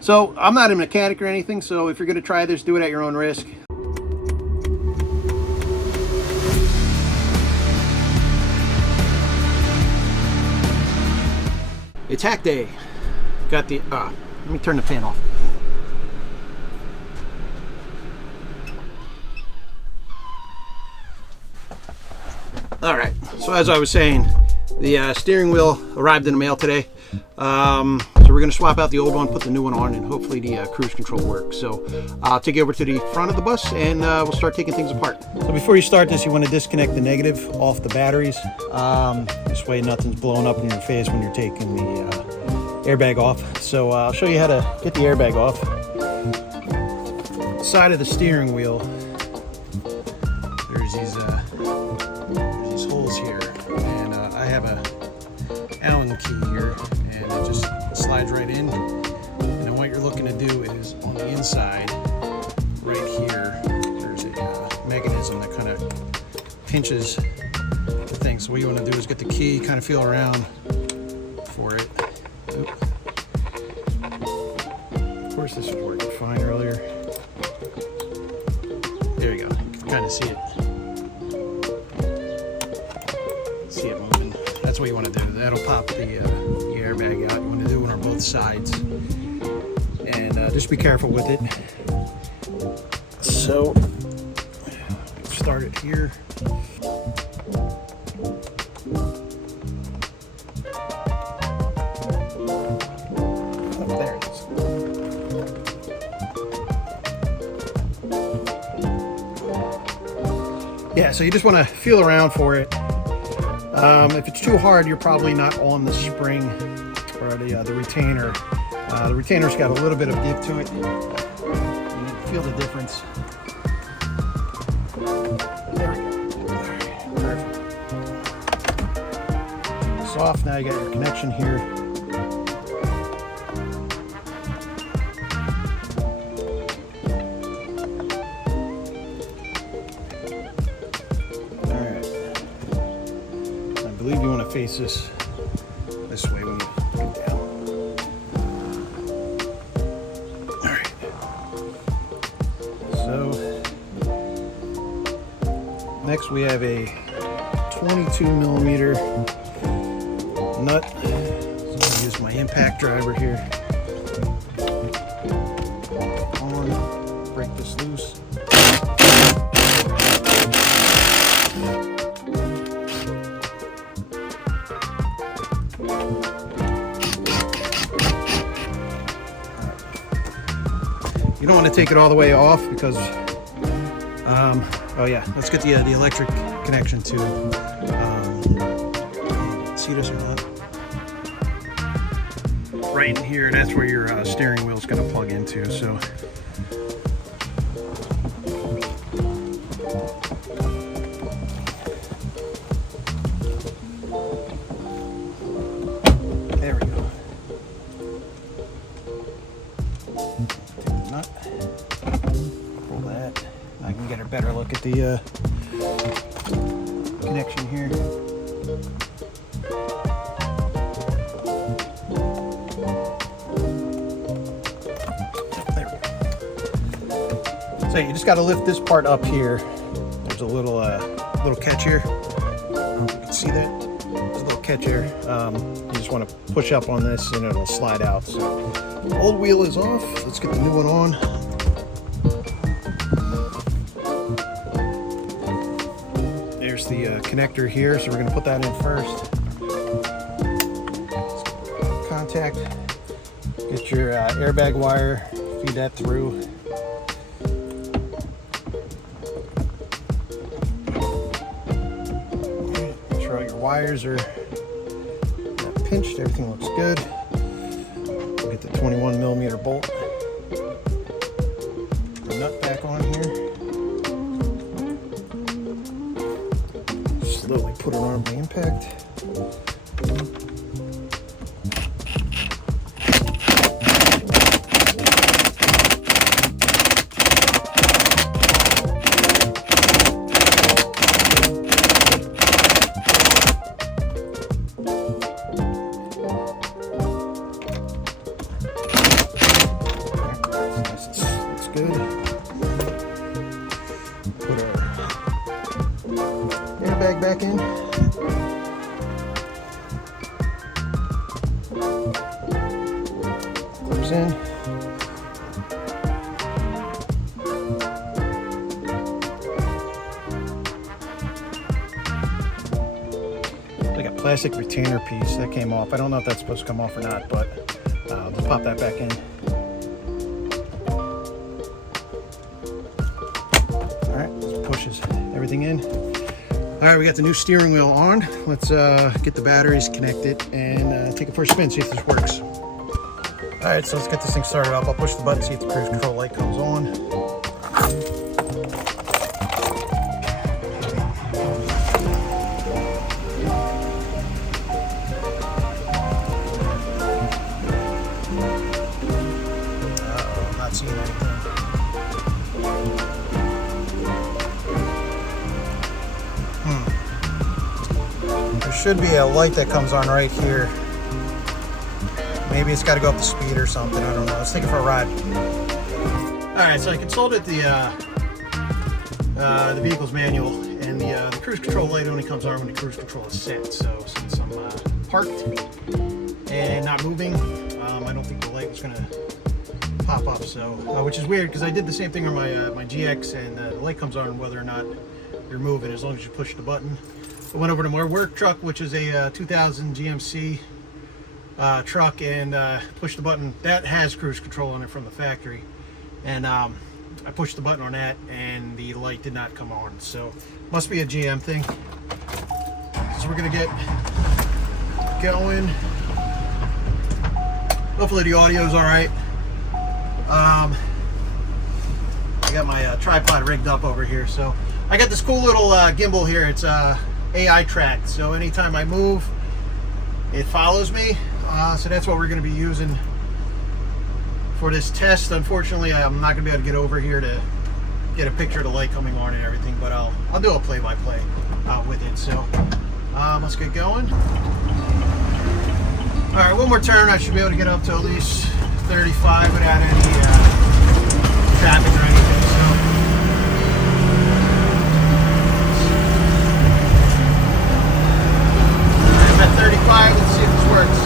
So I'm not a mechanic or anything, so if you're going to try this, do it at your own risk. It's hack day. Got the, let me turn the fan off. All right, so as I was saying, the steering wheel arrived in the mail today. So we're gonna swap out the old one, put the new one on, and hopefully the cruise control works. So I'll take you over to the front of the bus and we'll start taking things apart. So before you start this, you want to disconnect the negative off the batteries. This way nothing's blowing up in your face when you're taking the airbag off. So I'll show you how to get the airbag off. Side of the steering wheel, there's these holes here, and I have a Allen key here, and it just slides right in. And then what you're looking to do is on the inside, right here, there's a mechanism that kind of pinches the thing. So what you want to do is get the key, kind of feel around for it. Oop. Of course, this was working fine earlier. There you go. You can kind of see it. See it moving. That's what you want to do. That'll pop the airbag out. You want to do it on both sides, and just be careful with it. So start it here. There it is. Yeah, so you just want to feel around for it. If it's too hard, you're probably not on the spring or the retainer. The retainer's got a little bit of give to it. You can feel the difference. There we go. Perfect. Soft. Now you got your connection here. I believe you want to face this way when you put it down. All right. So next we have a 22mm nut. So I'm going to use my impact driver here. On, break this loose. You don't want to take it all the way off because, oh yeah, let's get the electric connection to, see this or not? Right in here, that's where your steering wheel is going to plug into, so. There we go. Nut. Pull that. I can get a better look at the connection here. There we go. So you just got to lift this part up here. There's a little catch here. I don't know if you can see that. There's a little catch here. You just want to push up on this and it'll slide out. So the old wheel is off. Let's get the new one on. There's the connector here, so we're going to put that in first. Contact. Get your airbag wire. Feed that through. Make sure all your wires are pinched. Everything looks good. Get the 21mm bolt. The nut back on here. Slowly put it on the impact. good. Put our airbag back in. Clips in. Like a plastic retainer piece that came off. I don't know if that's supposed to come off or not, but I'll just pop that back in. All right, this pushes everything in. All right, we got the new steering wheel on. Let's get the batteries connected and take it for a spin, see if this works. All right, so let's get this thing started up. I'll push the button, see if the cruise control light comes on. I'm not seeing anything. There should be a light that comes on right here. Maybe it's got to go up to speed or something. I don't know. Let's take it for a ride. All right, so I consulted the vehicle's manual, and the cruise control light only comes on when the cruise control is set. So since I'm parked and not moving, I don't think the light was going to pop up. So, which is weird because I did the same thing on my GX, and the light comes on whether or not you're moving as long as you push the button. I went over to my work truck, which is a 2000 GMC truck, and pushed the button. That has cruise control on it from the factory, and I pushed the button on that and the light did not come on, so must be a GM thing. So we're gonna get going. Hopefully the audio is all right. I got my tripod rigged up over here, so I got this cool little gimbal here. It's AI tracked, so anytime I move it follows me. So that's what we're going to be using for this test. Unfortunately, I'm not going to be able to get over here to get a picture of the light coming on and everything, but I'll do a play-by-play with it. So let's get going. All right, one more turn. I should be able to get up to at least 35 without any traffic or anything. I'm at 35. Let's see if this works.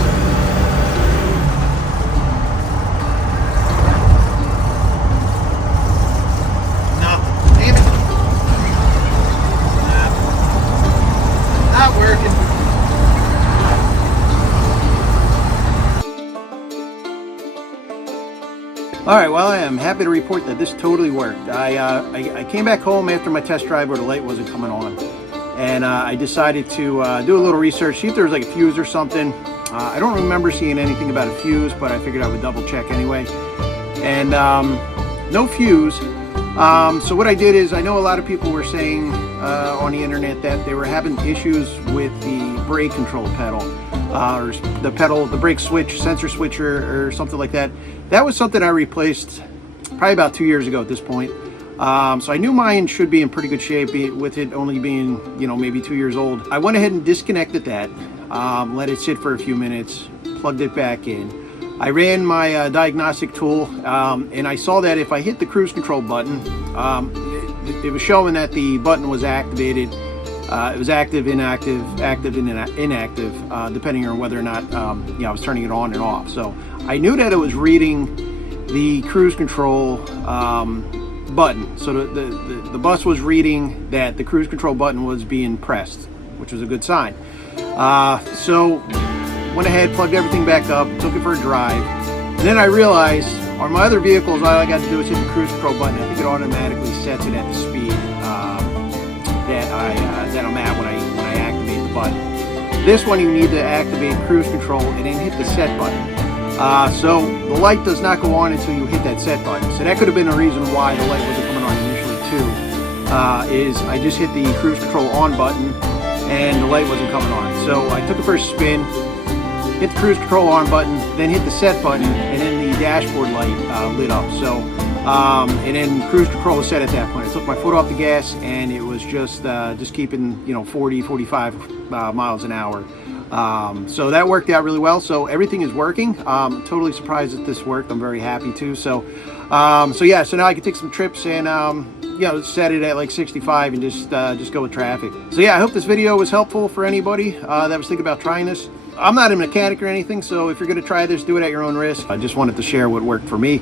All right, well, I am happy to report that this totally worked. I came back home after my test drive where the light wasn't coming on, and I decided to do a little research, see if there was like a fuse or something. I don't remember seeing anything about a fuse, but I figured I would double check anyway. And no fuse. So what I did is, I know a lot of people were saying on the internet that they were having issues with the brake control pedal. Or the pedal, the brake switch, sensor switch, or something like that. That was something I replaced probably about 2 years ago at this point. So I knew mine should be in pretty good shape with it only being, you know, maybe 2 years old. I went ahead and disconnected that, let it sit for a few minutes, plugged it back in. I ran my diagnostic tool, and I saw that if I hit the cruise control button, it was showing that the button was activated. It was active, inactive, active, and inactive, depending on whether or not I was turning it on and off. So I knew that it was reading the cruise control button. So the bus was reading that the cruise control button was being pressed, which was a good sign. So went ahead, plugged everything back up, took it for a drive. And then I realized on my other vehicles, all I got to do is hit the cruise control button. I think it automatically sets it at the speed that I'm at when I activate the button. This one you need to activate cruise control and then hit the set button. So the light does not go on until you hit that set button. So that could have been a reason why the light wasn't coming on initially too. Is I just hit the cruise control on button and the light wasn't coming on. So I took it for a spin, hit the cruise control on button, then hit the set button, and then the dashboard light lit up. So and then cruise control was set at that point. I took my foot off the gas and it was just keeping, 40, 45 miles an hour. So that worked out really well. So everything is working. Totally surprised that this worked. I'm very happy too. So yeah, so now I can take some trips and you know, set it at like 65 and just go with traffic. So yeah, I hope this video was helpful for anybody that was thinking about trying this. I'm not a mechanic or anything, so if you're going to try this, do it at your own risk. I just wanted to share what worked for me.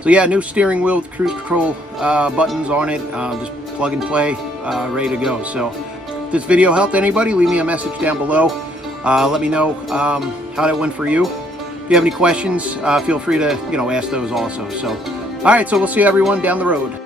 So yeah, new steering wheel with cruise control buttons on it. Just plug and play, ready to go. So if this video helped anybody, leave me a message down below. Let me know how that went for you. If you have any questions, feel free to, you know, ask those also. So all right, so we'll see everyone down the road.